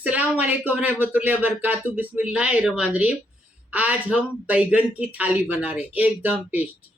अस्सलाम वालेकुम रहमतुल्लाहि व बरकातहू। बिस्मिल्लाहिर्रहमानिर्रहीम। आज हम बैगन की थाली बना रहे हैं, एकदम टेस्टी।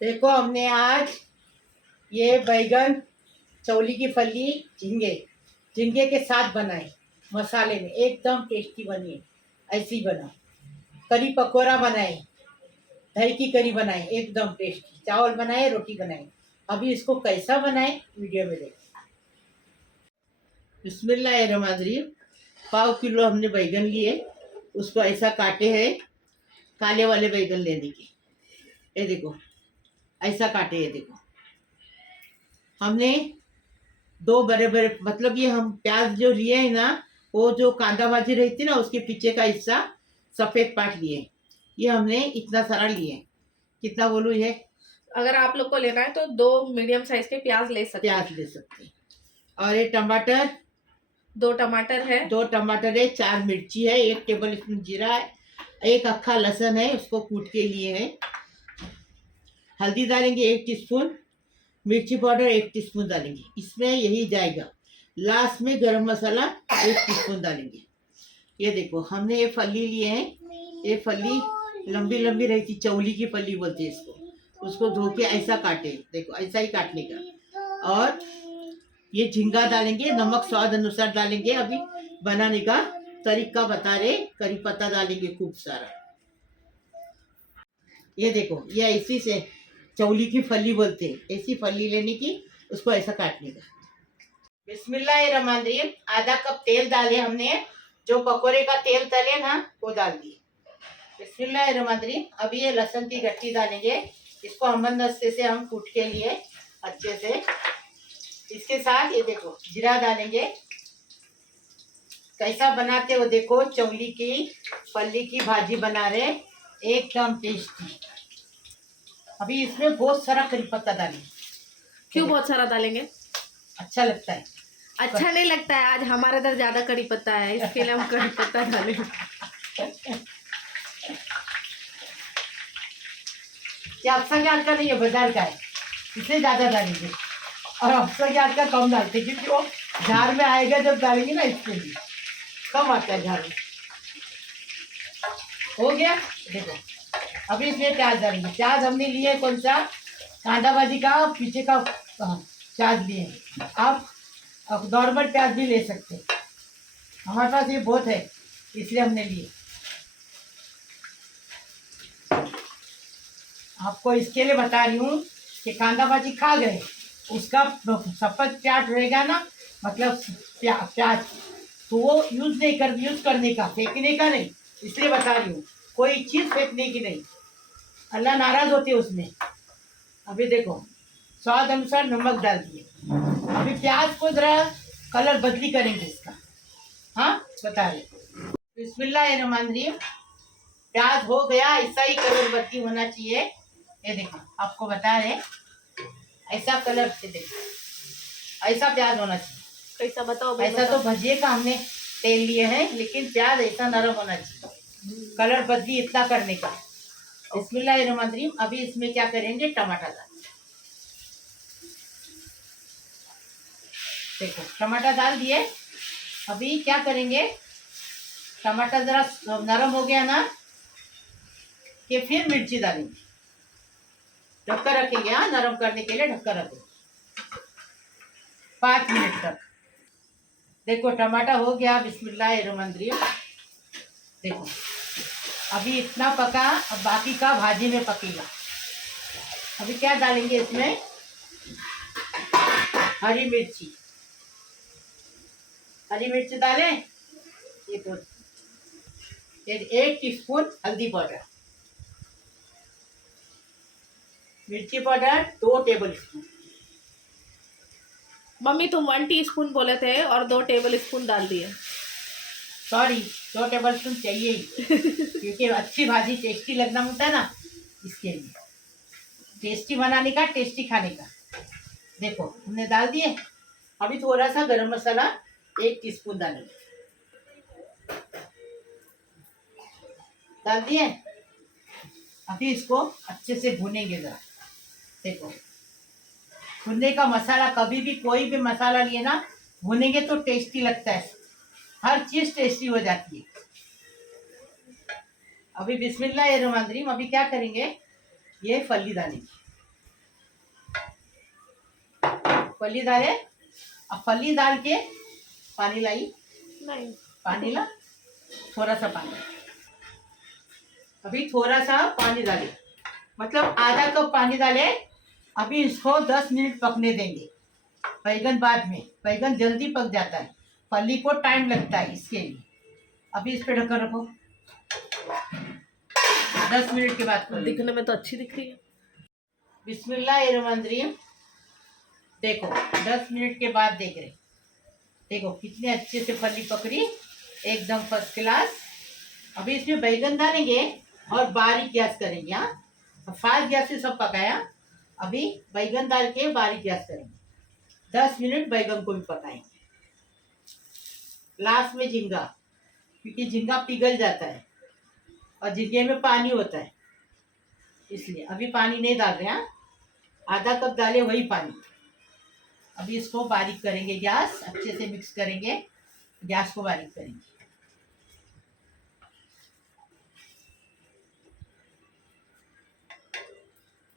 देखो, हमने आज ये बैगन, चौली की फली, झींगे झींगे के साथ बनाए मसाले में, एकदम टेस्टी बनी। ऐसी बना करी पकौड़ा बनाए, दही की करी बनाए, एकदम टेस्टी। चावल बनाए, रोटी बनाए। अभी इसको कैसा बनाए वीडियो में देखो। बिस्मिल्लाहिर्रहमानिर्रहीम। 1/4 किलो हमने बैगन लिए, उसको ऐसा काटे हैं। काले वाले बैगन लेने की, ये देखो ऐसा काटे। ये देखो, हमने 2 बड़े बड़े, मतलब ये हम प्याज जो लिए है ना, वो जो कांदा भाजी रहती ना, उसके पीछे का हिस्सा सफेद पाट लिए। ये हमने इतना सारा लिए। कितना बोलूं ये? अगर आप लोग को लेना है तो 2 मीडियम साइज के प्याज ले सकते हैं। प्याज ले सकते हैं। और ये टमाटर, 2 टमाटर है। 2 टमाटर है। 4 मिर्ची है। 1 टेबल स्पून जीरा है। 1 अक्खा लहसुन है, उसको कूट के लिए है। हल्दी डालेंगे 1 टीस्पून। मिर्ची पाउडर 1 टीस्पून डालेंगे। इसमें यही जाएगा। लास्ट में गरम मसाला 1 टीस्पून डालेंगे। ये देखो, हमने ये फली लिए हैं। ये फली लंबी लंबी रहती, चौली की फली बोलते हैं इसको। उसको धो के ऐसा काटे, देखो ऐसा ही काटने का। और ये झींगा डालेंगे, नमक स्वाद अनुसार डालेंगे। अभी बनाने का तरीका बता रहे। करी पत्ता डालेंगे खूब सारा। ये देखो, ये ऐसी से चौली की फली बोलते हैं। ऐसी फली लेने की, उसको ऐसा काटने का। बिस्मिल्लाहिर्रहमानिर्रहीम। आधा कप तेल डाले हमने, जो पकोड़े का तेल तले ना, वो डाल दिए। बिस्मिल्लाहिर्रहमानिर्रहीम। अभी ये लहसुन की गट्टी डालेंगे। इसको अमन दस्ते से हम कूट के लिए अच्छे से। इसके साथ ये देखो जीरा डालेंगे। कैसा बनाते हो देखो, चौली की फली की भाजी बना रहे, एकदम टेस्टी। अभी इसमें बहुत सारा करी पत्ता डालेंगे। क्यों बहुत सारा डालेंगे? अच्छा लगता है। अच्छा नहीं लगता है, आज हमारे इधर ज्यादा कड़ी पत्ता है, इसके लिए हम कड़ी पत्ता डालेंगे। ये अफसा के हाथ का नहीं है, बाजार का है, इसलिए ज्यादा डालेंगे। और अफसा के हाथ का कम डालते, क्योंकि वो झाड़ में आएगा जब डालेंगे ना, इसके लिए कम आता है झाड़ में। हो गया, देखो। अभी इसमें प्याज डालेंगे। प्याज हमने लिए कौन सा, कांदा भाजी का पीछे का प्याज लिए। आप नॉर्मल प्याज भी ले सकते हैं, हमारे पास ये बहुत है इसलिए हमने लिए। आपको इसके लिए बता रही हूँ कि कांदा भाजी खा गए, उसका सफेद प्याज रहेगा ना, मतलब प्याज, तो वो यूज करने का, फेंकने का नहीं। इसलिए बता रही हूँ, कोई चीज़ फेंकने की नहीं, अल्लाह नाराज होते हैं उसमें। अभी देखो, स्वाद अनुसार नमक डाल दिए। अभी प्याज को जरा कलर बदली करेंगे इसका। हाँ, बता रहे। बिस्मिल्लाहिर्रहमानिर्रहीम। प्याज हो गया, ऐसा ही कलर बदली होना चाहिए। ये देखो, आपको बता रहे, ऐसा कलर से देखो, ऐसा प्याज होना चाहिए। कैसा बताओ? ऐसा तो भजिए का हमने तेल लिए हैं, लेकिन प्याज ऐसा नरम होना चाहिए। कलर बदली इतना करने का। बिस्मिल्लाहिर्रहमानिर्रहीम। अभी इसमें क्या करेंगे, टमाटर डाल। देखो, टमाटर डाल दिए। अभी क्या करेंगे, टमाटर जरा नरम हो गया ना, कि फिर मिर्ची डालेंगे। ढक्कन रखेंगे, हाँ, नरम करने के लिए ढक्कन रखेंगे 5 मिनट तक। देखो, टमाटर हो गया। बिस्मिल्लाहिर्रहमानिर्रहीम। देखो, अभी इतना पका, अब बाकी का भाजी में पकेगा। अभी क्या डालेंगे इसमें, हरी मिर्ची। हरी मिर्च डालें। ये तो 1 टीस्पून हल्दी पाउडर, मिर्ची पाउडर 2 टेबल स्पून। मम्मी तुम 1 टीस्पून बोले थे और 2 टेबल स्पून डाल दिए। सॉरी, 2 टेबल स्पून चाहिए ही क्योंकि अच्छी भाजी टेस्टी लगना होता है ना, इसके लिए। टेस्टी बनाने का, टेस्टी खाने का। देखो हमने डाल दिए। अभी थोड़ा सा गरम मसाला 1 टीस्पून डालेंगे। डाल दिए। अभी इसको अच्छे से भूनेंगे जरा। देखो भुनने का मसाला, कभी भी कोई भी मसाला लिए ना, भुनेंगे तो टेस्टी लगता है। हर चीज टेस्टी हो जाती है। अभी बिस्मिल्लाहिर्रहमानिर्रहीम। अभी क्या करेंगे, ये फली डालेंगे। फली डाले। अब फली डाल के पानी लाई। नहीं, पानी ला, थोड़ा सा पानी। अभी थोड़ा सा पानी डाले, मतलब आधा कप पानी डाले। अभी इसको 10 मिनट पकने देंगे। बैगन बाद में, बैगन जल्दी पक जाता है, फली को टाइम लगता है, इसके लिए। अभी इस पे ढक्कन रखो। 10 मिनट के बाद खोलेंगे। दिखने में तो अच्छी दिख रही है। बिस्मिल्लाहिर्रहमानिर्रहीम। देखो 10 मिनट के बाद देख रहे, देखो कितने अच्छे से फली पकड़ी, एकदम फर्स्ट क्लास। अभी इसमें बैगन डालेंगे और बारीक गैस करेंगे। हाँ, फास्ट गैस से सब पकाया। अभी बैगन डाल के बारीक गैस करेंगे। 10 मिनट बैगन को भी पकाएंगे। लास्ट में झींगा, क्योंकि झींगा पिघल जाता है और झींगे में पानी होता है, इसलिए अभी पानी नहीं डाल रहे हैं। आधा कप डाले वही पानी। अभी इसको बारीक करेंगे, गैस अच्छे से मिक्स करेंगे, गैस को बारीक करेंगे।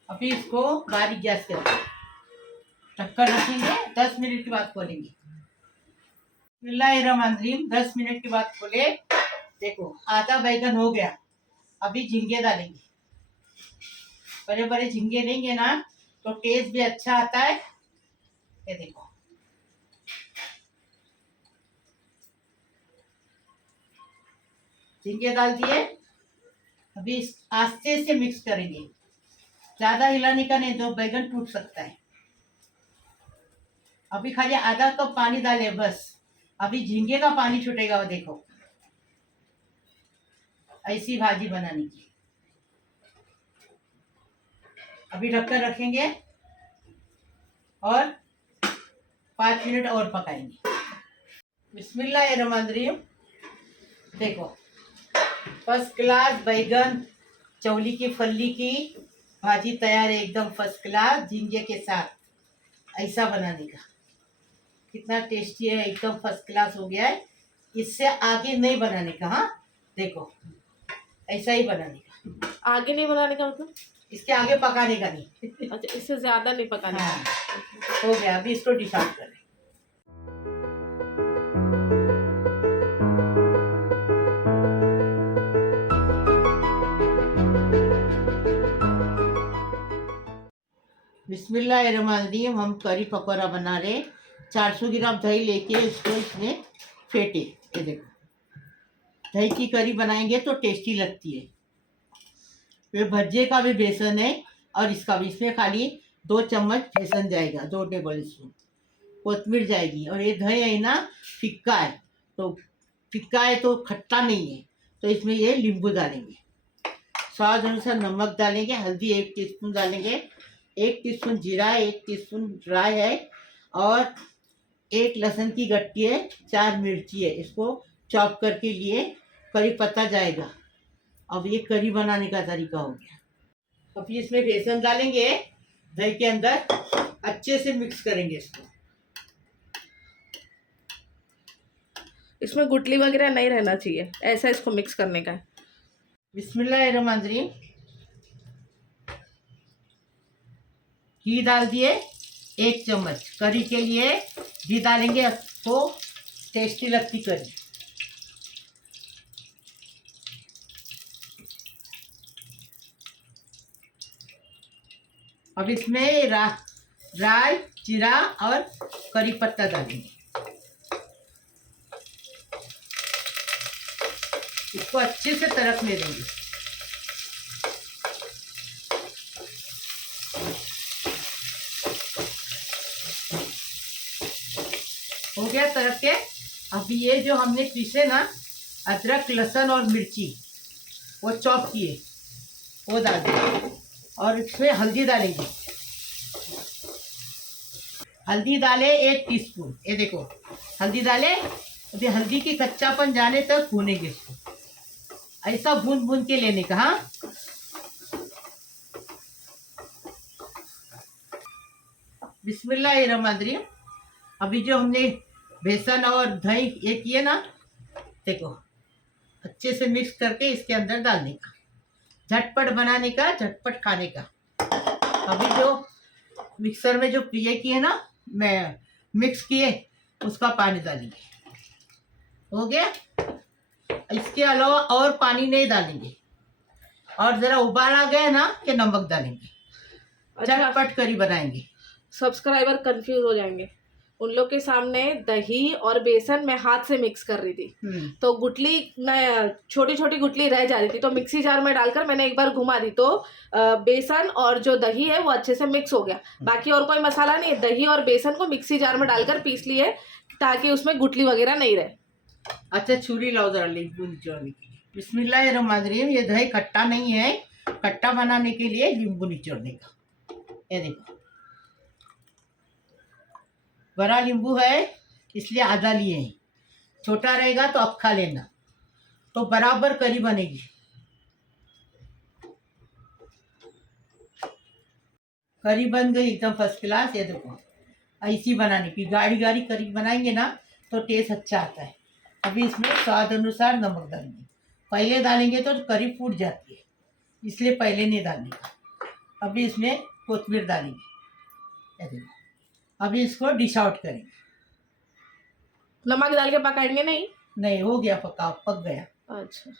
अभी इसको बारीक गैस करेंगे, ढक्कन रखेंगे। 10 मिनट के बाद खोलेंगे। बिस्मिल्लाहिर्रहमानिर्रहीम। 10 मिनट के बाद खोले। देखो आधा बैगन हो गया। अभी झींगे डालेंगे। बड़े बड़े झींगे देंगे ना तो टेस्ट भी अच्छा आता है। ये देखो झींगे डाल दिए। अभी आस्ते से मिक्स करेंगे, ज्यादा हिलाने का नहीं तो बैगन टूट सकता है। अभी खाली आधा कप पानी डाले बस। अभी झींगे का पानी छूटेगा, वो देखो। ऐसी भाजी बनाने की। अभी ढक्कन रखेंगे और 5 मिनट और पकाएंगे। बिस्मिल्लाहिर्रहमानिर्रहीम। देखो फर्स्ट क्लास बैगन चौली की फली की भाजी तैयार है, एकदम फर्स्ट क्लास झींगे के साथ। ऐसा बनाने का कितना टेस्टी है, एकदम फर्स्ट क्लास हो गया है। इससे आगे नहीं बनाने का। हाँ देखो ऐसा ही बनाने का, आगे नहीं बनाने का मतलब? इसके आगे पकाने का नहीं। अच्छा, इससे ज्यादा नहीं पकाने का। हाँ हो गया। अभी इसको डिश आउट करें। बिस्मिल्लाहिर्रहमानिर्रहीम। हम करी पकौड़ा बना रहे। 400 ग्राम दही लेके इसको इसमें फेंटे। ये देखो दही की करी बनाएंगे तो टेस्टी लगती है। फिर भज्जे का भी बेसन है और इसका भी। इसमें खाली 2 चम्मच बेसन जाएगा, 2 टेबल स्पून। कोतमीर जाएगी। और ये दही है ना फिक्का है, तो फिक्का है तो खट्टा नहीं है, तो इसमें ये नींबू डालेंगे। स्वाद अनुसार नमक डालेंगे। हल्दी 1 टीस्पून डालेंगे। 1 टीस्पून जीरा, 1 टीस्पून ड्राई है और 1 लहसुन की गट्टी है, 4 मिर्ची है। इसको चॉप करके लिए। करी पत्ता जाएगा। अब ये करी बनाने का तरीका हो गया। अब इसमें बेसन डालेंगे दही के अंदर, अच्छे से मिक्स करेंगे इसको। इसमें गुटली वगैरह नहीं रहना चाहिए, ऐसा इसको मिक्स करने का है। बिस्मिल्लाहिर्रहमानिर्रहीम। घी डाल दिए 1 चम्मच। करी के लिए घी डालेंगे तो टेस्टी लगती करी। अब इसमें राई, जीरा और करी पत्ता डालेंगे। इसको अच्छे से तड़कने देंगे। गया तरह के। अभी ये जो हमने पीसे ना अदरक लहसुन और मिर्ची वो चॉप किए वो डाल देंगे और इसमें हल्दी डालेंगे। हल्दी डाले 1 टीस्पून, ये देखो हल्दी डाले। अभी हल्दी की कच्चापन जाने तक भूनेंगे इसको, ऐसा भून भून के लेने का। हाँ, बिस्मिल्लाहिर्रहमानिर्रहीम। अभी जो हमने बेसन और दही ये किए ना, देखो अच्छे से मिक्स करके इसके अंदर डालने का, झटपट बनाने का, झटपट खाने का। अभी जो मिक्सर में जो ये किए ना, मैं मिक्स किए उसका पानी डालेंगे। हो गया। इसके अलावा और पानी नहीं डालेंगे, और जरा उबाल आ गया ना कि नमक डालेंगे। झटपट करी बनाएंगे। सब्सक्राइबर कंफ्यूज हो जाएंगे। उन लोग के सामने दही और बेसन मैं हाथ से मिक्स कर रही थी, तो गुटली छोटी छोटी गुटली रह जा रही थी, तो मिक्सी जार में डालकर मैंने एक बार घुमा दी, तो बेसन और जो दही है वो अच्छे से मिक्स हो गया। बाकी और कोई मसाला नहीं, दही और बेसन को मिक्सी जार में डालकर पीस लिए ताकि उसमें गुटली वगैरह नहीं रहे। अच्छा, छुरी लाओ जरा नींबू निचोड़ने के लिए। बिस्मिल्लाहिर्रहमानिर्रहीम। ये दही खट्टा नहीं है, खट्टा बनाने के लिए नींबू निचोड़ने का। ये देखो बड़ा नींबू है इसलिए आधा लिए हैं, छोटा रहेगा तो अब खा लेना, तो बराबर करी बनेगी। करी बन गई एकदम फर्स्ट क्लास। ये देखो ऐसी बनाने की, गाढ़ी गाढ़ी करी बनाएंगे ना तो टेस्ट अच्छा आता है। अभी इसमें स्वाद अनुसार नमक डालेंगे। पहले डालेंगे तो करी फूट जाती है, इसलिए पहले नहीं डालने का। अभी इसमें कोथिमीर डालेंगे। ये देखो अभी इसको डिश आउट करेंगे। नमक डाल के पकाएंगे नहीं? नहीं, हो गया, पक गया। अच्छा,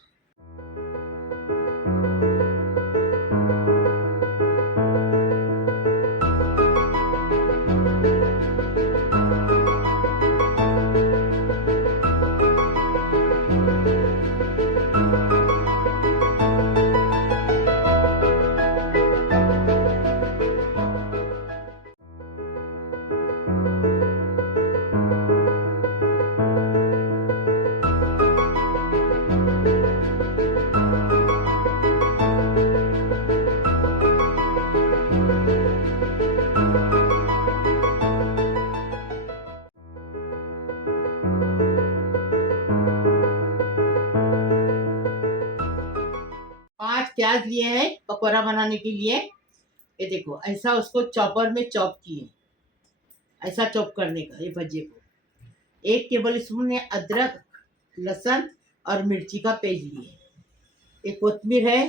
प्याज लिए हैं पकौड़ा बनाने के लिए। ये देखो ऐसा उसको चॉपर में चॉप किए, ऐसा चॉप करने का। ये भजिए को 1 टेबल स्पून अदरक लहसुन और मिर्ची का पेस्ट लिए। एक कोथिमीर है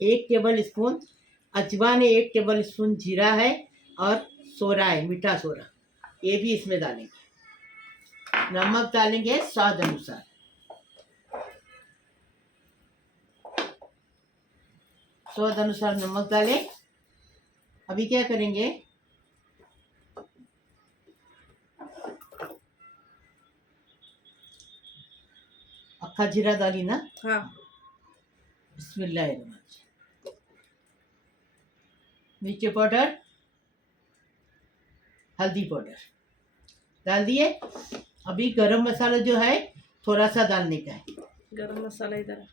1 टेबल स्पून, अजवान है 1 टेबल स्पून, जीरा है और सोरा है, मीठा सोरा, ये भी इसमें डालेंगे। नमक डालेंगे स्वाद अनुसार। स्वाद अनुसार नमक डालें। अभी क्या करेंगे, अक्खा जीरा डाली ना। हाँ। बिस्मिल्लाहिर्रहमानिर्रहीम। मिर्ची पाउडर, हल्दी पाउडर डाल दिए। अभी गरम मसाला जो है थोड़ा सा डालने का है। गरम मसाला इधर,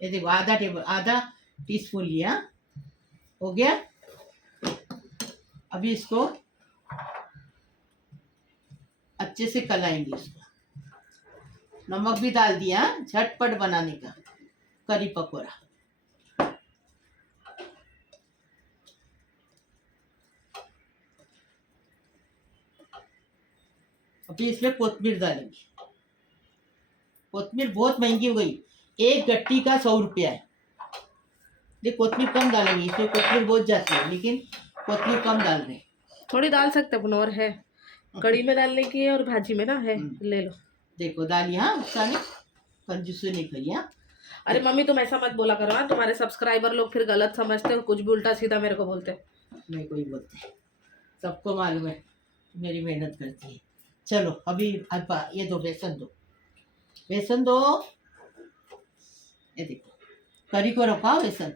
ये देखो आधा टीस्पून लिया। हो गया। अभी इसको अच्छे से कलाएंगे। इसको नमक भी डाल दिया, झटपट बनाने का करी पकौड़ा। अभी इसमें कोथिमीर डालेंगे। कोथिमीर बहुत महंगी हो गई, 1 गट्टी का 100 रुपया है। ये कोथिमीर कम डालेंगे, इसमें कोथिमीर बहुत जाती है, लेकिन कोथिमीर कम डाल रहे हैं। थोड़ी डाल सकते अपन, और है कड़ी में डालने की है और भाजी में ना है, ले लो। देखो डालिए। हाँ, उसका नहीं कंजूसी नहीं करी। हाँ, अरे मम्मी तुम ऐसा मत बोला करो, तुम्हारे सब्सक्राइबर लोग फिर गलत समझते हो, कुछ भी उल्टा सीधा मेरे को बोलते। नहीं कोई बोलते, सबको मालूम है मेरी मेहनत करती है। चलो अभी ये दो, बेसन दो, बेसन दो। ये देखो करी को रखा बेसन,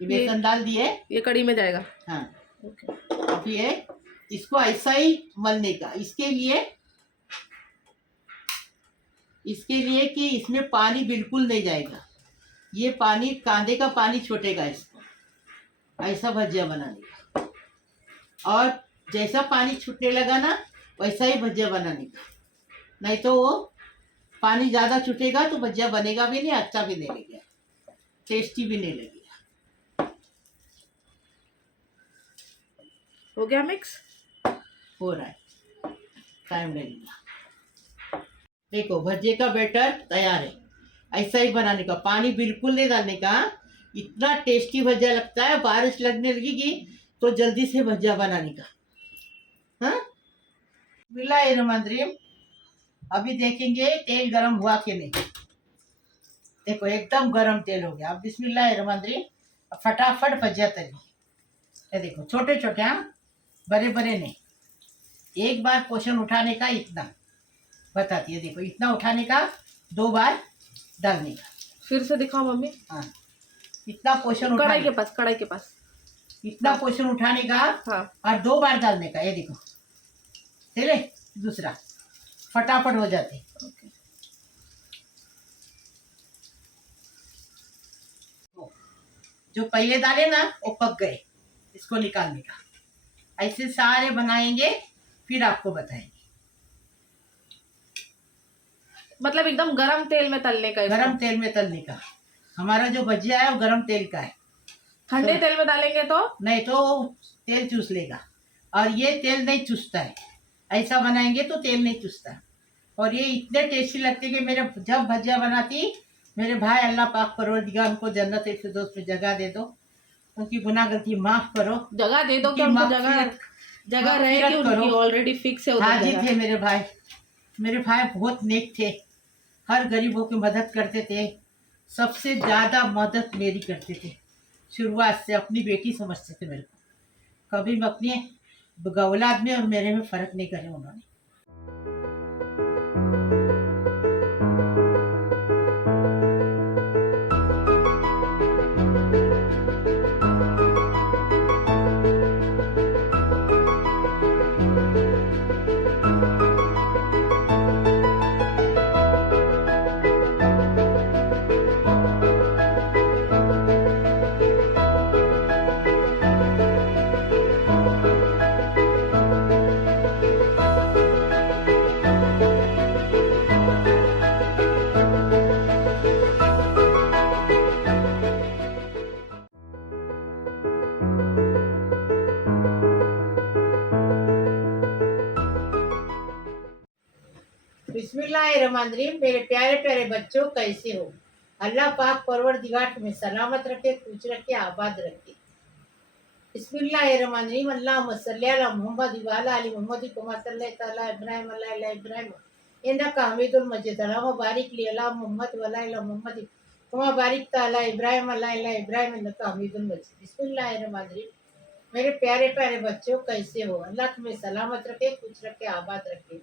ये बेसन डाल दिए। ये कड़ी में जाएगा। हाँ, ओके। अब ये इसको ऐसा ही मलने का। इसके लिए कि इसमें पानी बिल्कुल नहीं जाएगा। ये पानी, कांदे का पानी छूटेगा इसको, ऐसा भजिया बनाने का। और जैसा पानी छूटने लगा ना, वैसा ही भजिया बनाने का। नहीं तो वो पानी ज़्यादा छूटेगा तो भजिया बनेगा भी नहीं, अच्छा भी नहीं लगेगा, टेस्टी भी नहीं लगेगा। हो गया मिक्स? हो रहा है, टाइम लगेगा। देखो भजिए का बैटर तैयार है। ऐसा ही बनाने का, पानी बिल्कुल नहीं डालने का। इतना टेस्टी भजिया लगता है, बारिश लगने लगेगी तो जल्दी से भजिया बनाने का। हाँ, बिस्मिल्लाहिर्रहमानिर्रहीम। अभी देखेंगे तेल गरम हुआ कि नहीं। देखो एकदम गरम तेल हो गया। अब बिस्मिल्लाहिर्रहमानिर्रहीम, फटाफट भजिया तली। ये देखो छोटे छोटे, हाँ, बड़े बड़े नहीं। एक बार पोषण उठाने का इतना बताती है। देखो इतना उठाने का, 2 बार डालने का। फिर से दिखाओ मम्मी। हाँ, इतना पोषण कढ़ाई उठाने, के पास, कढ़ाई के पास। इतना पोषण उठाने का हाँ। और 2 बार डालने का। ये देखो, चले दूसरा, फटाफट हो जाते। ओके। जो पहले डाले ना वो पक गए, इसको निकालने का। ऐसे सारे बनाएंगे, फिर आपको बताएंगे। मतलब एकदम गरम तेल में तलने का इसको? गरम तेल में तलने का। हमारा जो भजिया है वो गरम तेल का है। ठंडे तेल में डालेंगे तो? नहीं तो तेल चूस लेगा, और ये तेल नहीं चूसता है। ऐसा बनाएंगे तो तेल नहीं चूसता। और ये इतने टेस्टी लगते कि मेरे जब भजिया बनाती, मेरे भाई, अल्लाह पाक परवरदिगार उनको जन्नत फिरदौस में जगह दे दो, उनकी गुनाह गलती माफ करो। जगह दे दो, क्या उनको जगह रहेगी उनकी, ऑलरेडी फिक्स है उधर हाजी जगह। थे मेरे भाई। मेरे भाई बहुत नेक थे, हर गरीबों की मदद करते थे। सबसे ज़्यादा मदद मेरी करते थे, शुरुआत से अपनी बेटी समझते थे मेरे को। कभी मैं अपने औलाद में और मेरे में फ़र्क नहीं करे उन्होंने। बिस्मिल्लाहिर्रहमानिर्रहीम। मेरे प्यारे प्यारे बच्चों, कैसे हो? अल्लाह पाक परवरदिगार तुम्हें सलामत रखे, खुश रखे, आबाद रखे। बिस्मिल्लाहिर्रहमानिर्रहीम। अल्लाहुम्मा सल्ली अला मुहम्मद व अला आलि मुहम्मद कमा सल्लैता अला इब्राहीम व अला इब्राहीम इन्नका हमीदुल मजीद। अल्लाहुम्मा बारिक ली अला मुहम्मद व अला मुहम्मद कमा बारिकता अला इब्राहीम व अला इब्राहीम इन्नका हमीदुल मजीद। बिस्मिल्लाहिर्रहमानिर्रहीम। मेरे प्यारे प्यारे बच्चों, कैसे हो? अल्लाह तुम्हें सलामत रखे, खुश रखे, आबाद रखे।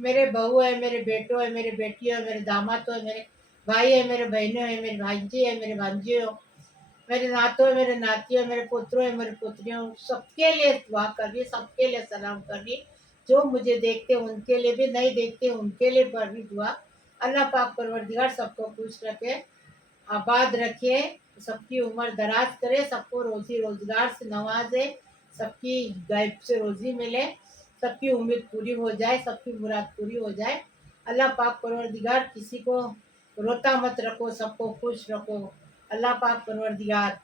मेरे बहू है, मेरे बेटो है, मेरे बेटियों है, मेरे दामाद है, मेरे भाई है, मेरे बहनों है, मेरे भांजी है, मेरे भांजी हो, मेरे नातों है, मेरे नातियों है, मेरे पुत्रों है, मेरे पुत्रियों, सबके लिए दुआ कर रही, सबके लिए सलाम कर रही। जो मुझे देखते उनके लिए भी, नहीं देखते उनके लिए पर भी दुआ। अल्लाह पाक परवरदिगार सबको खुश रखे, आबाद रखे, सबकी उम्र दराज करे, सबको रोजी रोजगार से नवाजे, सबकी गैब से रोजी मिले, सबकी उम्मीद पूरी हो जाए, सबकी मुराद पूरी हो जाए। अल्लाह पाक परवरदिगार किसी को रोता मत रखो, सबको खुश रखो। अल्लाह पाक परवरदिगार,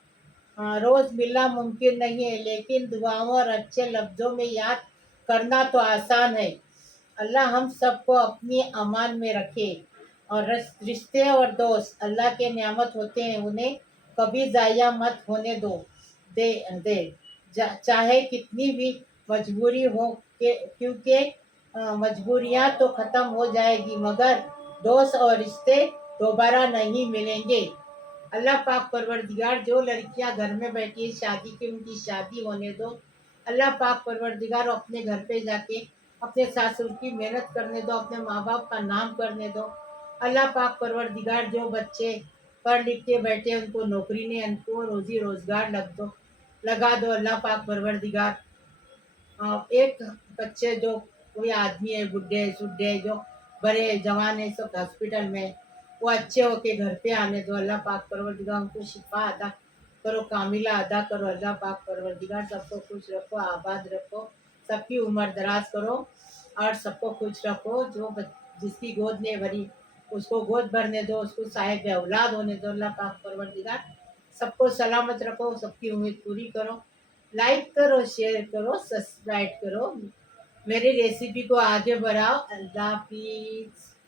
रोज़ मिलना मुमकिन नहीं है, लेकिन दुआओं और अच्छे लफ्ज़ों में याद करना तो आसान है। अल्लाह हम सबको अपनी अमान में रखे। और रिश्ते और दोस्त अल्लाह के नेमत होते हैं, उन्हें कभी ज़ाया मत होने दो दे दे चाहे कितनी भी मजबूरी हो, क्योंकि मजबूरियां तो ख़त्म हो जाएगी, मगर दोस्त और रिश्ते दोबारा नहीं मिलेंगे। अल्लाह पाक परवरदिगार, जो लड़कियां घर में बैठी है शादी की, उनकी शादी होने दो। अल्लाह पाक परवरदिगार, अपने घर पे जाके अपने सासुर की मेहनत करने दो, अपने माँ बाप का नाम करने दो। अल्लाह पाक परवरदिगार, जो बच्चे पढ़ लिख के बैठे उनको नौकरी ने, उनको रोजी रोजगार लग दो। लगा दो अल्लाह पाक परवरदिगार। एक बच्चे जो कोई आदमी है, बुढ़े सुड्ढे जो बड़े जवान है, सब हॉस्पिटल में, वो अच्छे होके घर पे आने दो अल्लाह पाक परवरदिगार। उनको शिफा अदा करो, कामिला अदा करो अल्लाह पाक परवरदिगार। सबको खुश रखो, आबाद रखो, सबकी उम्र दराज करो और सबको खुश रखो। जिसकी गोद ने भरी उसको गोद भरने दो, उसको साहिब औलाद होने दो अल्लाह पाक परवरदिगार। सबको सलामत रखो, सबकी उम्मीद पूरी करो। लाइक करो, शेयर करो, सब्सक्राइब करो, मेरी रेसिपी को आगे बढ़ाओ। अल्लाह हाफिज़।